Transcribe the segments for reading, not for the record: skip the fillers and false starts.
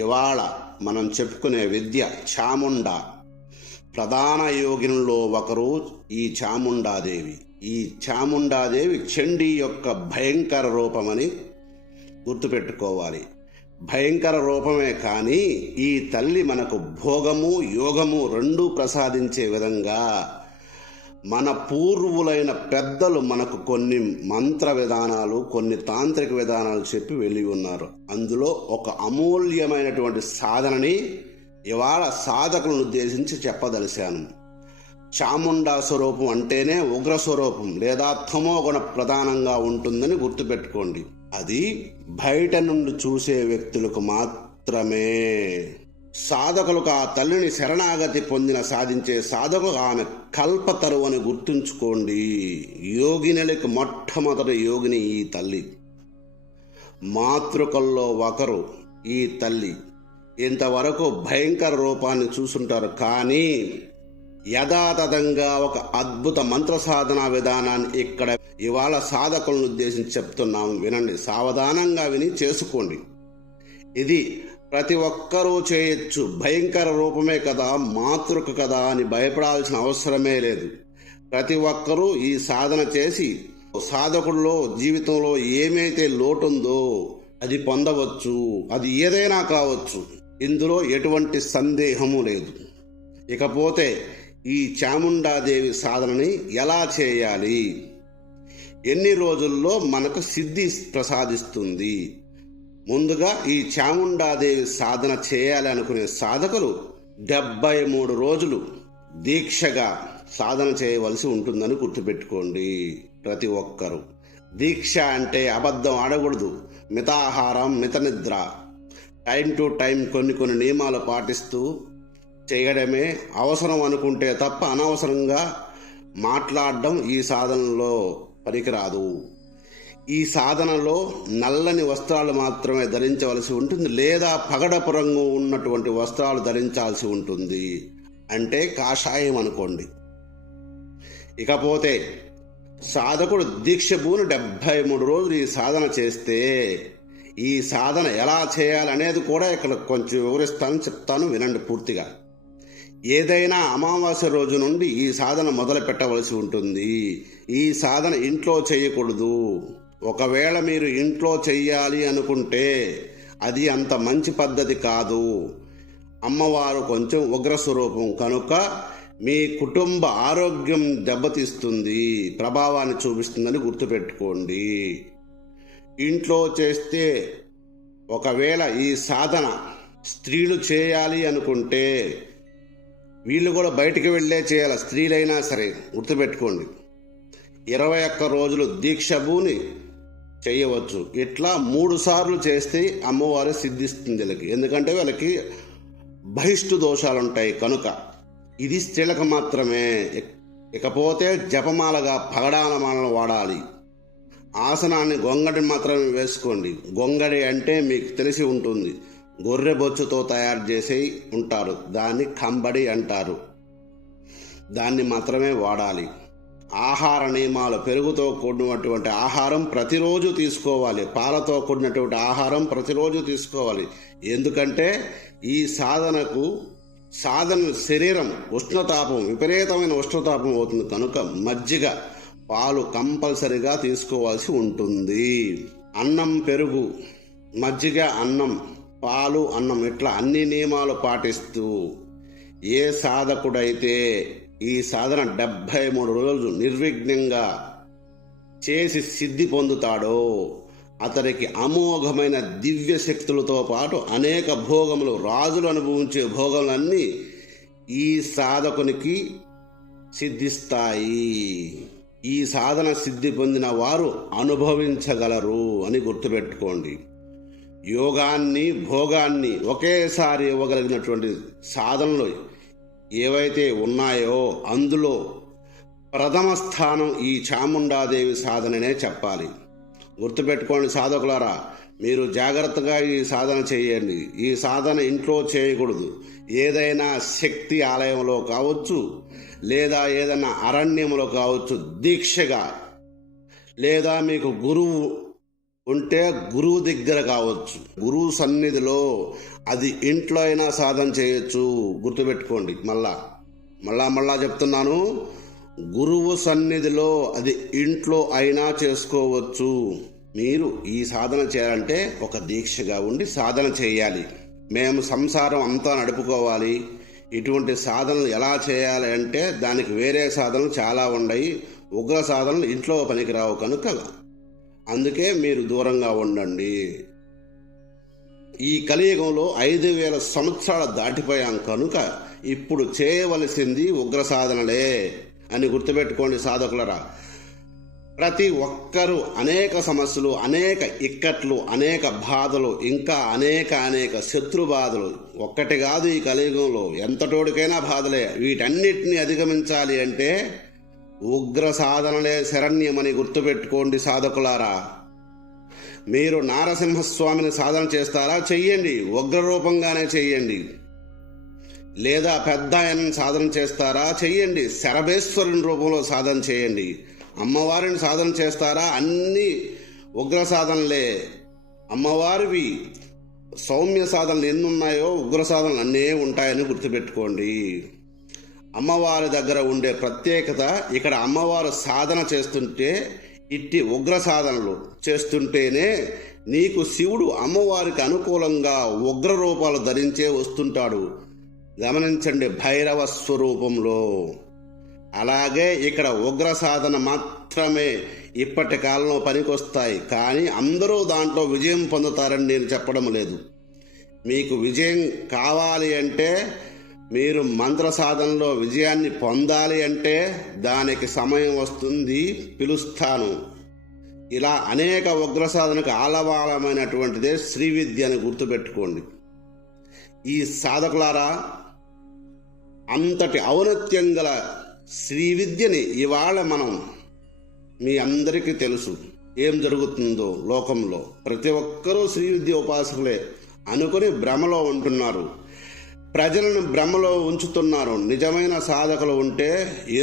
ఇవాళ మనం చెప్పుకునే విద్య చాముండ. ప్రధాన యోగినుల్లో ఒకరు ఈ చాముండాదేవి. ఈ చాముండాదేవి చండీ యొక్క భయంకర రూపమని గుర్తుపెట్టుకోవాలి. భయంకర రూపమే కానీ ఈ తల్లి మనకు భోగము యోగము రెండూ ప్రసాదించే విధంగా మన పూర్వులైన పెద్దలు మనకు కొన్ని మంత్ర విధానాలు, కొన్ని తాంత్రిక విధానాలు చెప్పి వెళ్ళి ఉన్నారు. అందులో ఒక అమూల్యమైనటువంటి సాధనని ఇవాళ సాధకులను ఉద్దేశించి చెప్పదలిశాను. చాముండా స్వరూపం అంటేనే ఉగ్ర స్వరూపం లేదా తమోగుణ ప్రధానంగా ఉంటుందని గుర్తుపెట్టుకోండి. అది బయట నుండి చూసే వ్యక్తులకు మాత్రమే. సాధకులకు ఆ తల్లిని శరణాగతి పొందిన సాధించే సాధకులు ఆమె కల్పతరువు అని గుర్తుంచుకోండి. యోగినులకు మొట్టమొదటి యోగిని ఈ తల్లి. మాతృకల్లో ఒకరు ఈ తల్లి. ఇంతవరకు భయంకర రూపాన్ని చూసుంటారు, కానీ యథాతథంగా ఒక అద్భుత మంత్ర సాధనా విధానాన్ని ఇక్కడ ఇవాళ సాధకులను ఉద్దేశించి చెప్తున్నాము. వినండి, సావధానంగా విని చేసుకోండి. ఇది ప్రతి ఒక్కరూ చేయొచ్చు. భయంకర రూపమే కదా, మాతృక కదా అని భయపడాల్సిన అవసరమే లేదు. ప్రతి ఒక్కరూ ఈ సాధన చేసి సాధకుల్లో జీవితంలో ఏమైతే లోటుందో అది పొందవచ్చు. అది ఏదైనా కావచ్చు, ఇందులో ఎటువంటి సందేహము లేదు. ఇకపోతే ఈ చాముండాదేవి సాధనని ఎలా చేయాలి, ఎన్ని రోజుల్లో మనకు సిద్ధి ప్రసాదిస్తుంది? ముందుగా ఈ చాముండాదేవి సాధన చేయాలి అనుకునే సాధకులు 73 రోజులు దీక్షగా సాధన చేయవలసి ఉంటుందని గుర్తుపెట్టుకోండి. ప్రతి ఒక్కరూ దీక్ష అంటే అబద్ధం ఆడకూడదు. మితాహారం, మిత నిద్ర, టైం టు టైం కొన్ని నియమాలు పాటిస్తూ చేయడమే. అవసరం అనుకుంటే తప్ప అనవసరంగా మాట్లాడడం ఈ సాధనలో పనికిరాదు. ఈ సాధనలో నల్లని వస్త్రాలు మాత్రమే ధరించవలసి ఉంటుంది, లేదా పగడపు రంగు ఉన్నటువంటి వస్త్రాలు ధరించాల్సి ఉంటుంది. అంటే కాషాయం అనుకోండి. ఇకపోతే సాధకుడు దీక్ష పూని 73 రోజులు ఈ సాధన చేస్తే, ఈ సాధన ఎలా చేయాలనేది కూడా ఇక్కడ కొంచెం చెప్తాను, వినండి పూర్తిగా. ఏదైనా అమావాస్య రోజు నుండి ఈ సాధన మొదలు పెట్టవలసి ఉంటుంది. ఈ సాధన ఇంట్లో చేయకూడదు. ఒకవేళ మీరు ఇంట్లో చెయ్యాలి అనుకుంటే అది అంత మంచి పద్ధతి కాదు. అమ్మవారు కొంచెం ఉగ్రస్వరూపం కనుక మీ కుటుంబ ఆరోగ్యం దెబ్బతీస్తుంది, ప్రభావాన్ని చూపిస్తుందని గుర్తుపెట్టుకోండి. ఇంట్లో చేస్తే, ఒకవేళ ఈ సాధన స్త్రీలు చేయాలి అనుకుంటే వీళ్ళు కూడా బయటికి వెళ్ళే చేయాలి, స్త్రీలైనా సరే. గుర్తుపెట్టుకోండి, 21 రోజులు దీక్ష భూని చేయవచ్చు. ఇట్లా 3 సార్లు చేస్తే అమ్మవారు సిద్ధిస్తుంది వీళ్ళకి. ఎందుకంటే వీళ్ళకి బహిష్టు దోషాలు ఉంటాయి కనుక. ఇది స్త్రీలకు మాత్రమే. ఇకపోతే జపమాలగా పగడాలమాలను వాడాలి. ఆసనాన్ని గొంగడి మాత్రమే వేసుకోండి. గొంగడి అంటే మీకు తెలిసి ఉంటుంది, గొర్రె బొచ్చుతో తయారు చేసి ఉంటారు, దాన్ని కంబడి అంటారు. దాన్ని మాత్రమే వాడాలి. ఆహార నియమాలు: పెరుగుతో కూడినటువంటి ఆహారం ప్రతిరోజు తీసుకోవాలి. పాలతో కూడినటువంటి ఆహారం ప్రతిరోజు తీసుకోవాలి. ఎందుకంటే ఈ సాధన శరీరం ఉష్ణతాపం, విపరీతమైన ఉష్ణతాపం అవుతుంది కనుక మజ్జిగ, పాలు కంపల్సరిగా తీసుకోవాల్సి ఉంటుంది. అన్నం, పెరుగు, మజ్జిగ, అన్నం, పాలు, అన్నం, ఇట్లా అన్ని నియమాలు పాటిస్తూ ఏ సాధకుడైతే ఈ సాధన 73 రోజులు నిర్విఘ్నంగా చేసి సిద్ధి పొందుతాడో అతనికి అమోఘమైన దివ్య శక్తులతో పాటు అనేక భోగములు, రాజులు అనుభవించే భోగములన్నీ ఈ సాధకునికి సిద్ధిస్తాయి. ఈ సాధన సిద్ధి పొందిన వారు అనుభవించగలరు అని గుర్తుపెట్టుకోండి. యోగాన్ని, భోగాన్ని ఒకేసారి ఇవ్వగలిగినటువంటి సాధనలు ఏవైతే ఉన్నాయో అందులో ప్రథమ స్థానం ఈ చాముండాదేవి సాధననే చెప్పాలి. గుర్తుపెట్టుకోండి సాధకులారా, మీరు జాగ్రత్తగా ఈ సాధన చేయండి. ఈ సాధన ఇంట్లో చేయకూడదు. ఏదైనా శక్తి ఆలయంలో కావచ్చు, లేదా ఏదైనా అరణ్యంలో కావచ్చు, దీక్షగా, లేదా మీకు గురువు ఉంటే గురువు దగ్గర కావచ్చు, గురువు సన్నిధిలో, అది ఇంట్లో అయినా సాధన చేయొచ్చు. గుర్తుపెట్టుకోండి. మళ్ళా చెప్తున్నాను, గురువు సన్నిధిలో, అది ఇంట్లో అయినా చేసుకోవచ్చు. మీరు ఈ సాధన చేయాలంటే ఒక దీక్షగా ఉండి సాధన చేయాలి. మేము సంసారం అంతా నడుపుకోవాలి, ఇటువంటి సాధనలు ఎలా చేయాలి అంటే దానికి వేరే సాధనలు చాలా ఉన్నాయి. ఉగ్ర సాధనలు ఇంట్లో పనికిరావు కనుక అందుకే మీరు దూరంగా ఉండండి. ఈ కలియుగంలో 5000 సంవత్సరాలు దాటిపోయాం కనుక ఇప్పుడు చేయవలసింది ఉగ్ర సాధనలే అని గుర్తుపెట్టుకోండి సాధకులరా. ప్రతి ఒక్కరూ అనేక సమస్యలు, అనేక ఇక్కట్లు, అనేక బాధలు, ఇంకా అనేక శత్రు బాధలు, ఒక్కటి కాదు ఈ కలియుగంలో ఎంతటోడికైనా బాధలే. వీటన్నిటిని అధిగమించాలి అంటే ఉగ్ర సాధనలే శరణ్యమని గుర్తుపెట్టుకోండి సాధకులారా. మీరు నారసింహస్వామిని సాధన చేస్తారా? చెయ్యండి, ఉగ్ర రూపంగానే చెయ్యండి. లేదా పెద్ద ఆయనను సాధన చేస్తారా? చెయ్యండి, శరభేశ్వరుని రూపంలో సాధన చేయండి. అమ్మవారిని సాధన చేస్తారా? అన్ని ఉగ్ర సాధనలే. అమ్మవారివి సౌమ్య సాధనలు ఎన్ని ఉన్నాయో ఉగ్ర సాధనలు అన్నీ ఉంటాయని గుర్తుపెట్టుకోండి. అమ్మవారి దగ్గర ఉండే ప్రత్యేకత, ఇక్కడ అమ్మవారు సాధన చేస్తుంటే, ఇట్టి ఉగ్ర సాధనలు చేస్తుంటేనే నీకు శివుడు అమ్మవారికి అనుకూలంగా ఉగ్ర రూపాలు ధరించే వస్తుంటాడు. గమనించండి, భైరవ స్వరూపంలో. అలాగే ఇక్కడ ఉగ్ర సాధన మాత్రమే ఇప్పటి కాలంలో పనికొస్తాయి, కానీ అందరూ దాంట్లో విజయం పొందుతారని నేను చెప్పడం లేదు. మీకు విజయం కావాలి అంటే, మీరు మంత్ర సాధనలో విజయాన్ని పొందాలి అంటే దానికి సమయం వస్తుంది, పిలుస్తాను. ఇలా అనేక ఉగ్ర సాధనకు ఆలవాలమైనటువంటిదే శ్రీ విద్య అని గుర్తుపెట్టుకోండి. ఈ సాధకులారా, అంతటి ఔన్నత్యం గల శ్రీ విద్యని ఇవాళ మనం, మీ అందరికీ తెలుసు ఏం జరుగుతుందో లోకంలో. ప్రతి ఒక్కరూ శ్రీ విద్య ఉపాసకులే అనుకుని భ్రమలో ఉంటున్నారు, ప్రజలను భ్రమలో ఉంచుతున్నారు. నిజమైన సాధకులు ఉంటే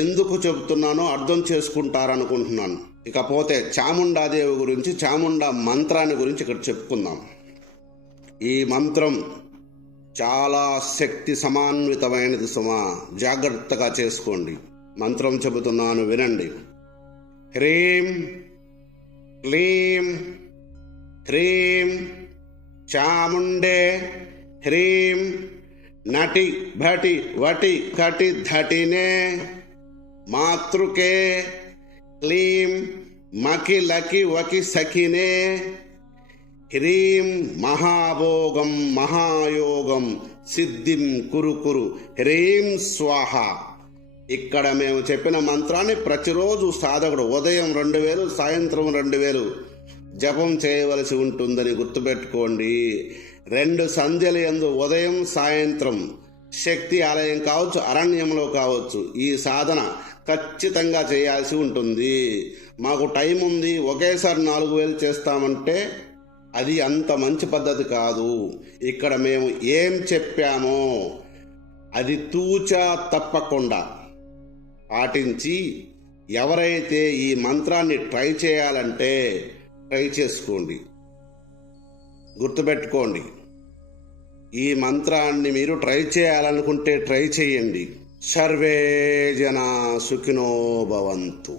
ఎందుకు చెబుతున్నానో అర్థం చేసుకుంటారనుకుంటున్నాను. ఇకపోతే చాముండాదేవి గురించి, చాముండా మంత్రాన్ని గురించి ఇక్కడ చెప్పుకుందాం. ఈ మంత్రం చాలా శక్తి సమాన్వితమైనది సుమా, జాగ్రత్తగా చేసుకోండి. మంత్రం చెబుతున్నాను, వినండి. హ్రీం క్లీం హ్రీం చాముండే హ్రీం నటి భటి వటి కటి ధటినే మాతృకే క్లీం మకి లకి వకి సఖినే హ్రీం మహాభోగం మహాయోగం సిద్ధిం కురు హ్రీం స్వాహ. ఇక్కడ మేము చెప్పిన మంత్రాన్ని ప్రతిరోజు సాధకుడు ఉదయం 2000, సాయంత్రం 2000 జపం చేయవలసి ఉంటుందని గుర్తుపెట్టుకోండి. 2 సంధ్యల యందు ఉదయం సాయంత్రం శక్తి ఆలయం కావచ్చు, అరణ్యంలో కావచ్చు, ఈ సాధన ఖచ్చితంగా చేయాల్సి ఉంటుంది. మాకు టైం ఉంది, ఒకేసారి 4000 చేస్తామంటే అది అంత మంచి పద్ధతి కాదు. ఇక్కడ మేము ఏం చెప్పామో అది తూచా తప్పకుండా పాటించి ఎవరైతే ఈ మంత్రాన్ని ట్రై చేయాలంటే ట్రై చేసుకోండి. గుర్తుపెట్టుకోండి, ఈ మంత్రాన్ని మీరు ట్రై చేయాలనుకుంటే ట్రై చేయండి. సర్వే జనా సుఖినో భవంతు.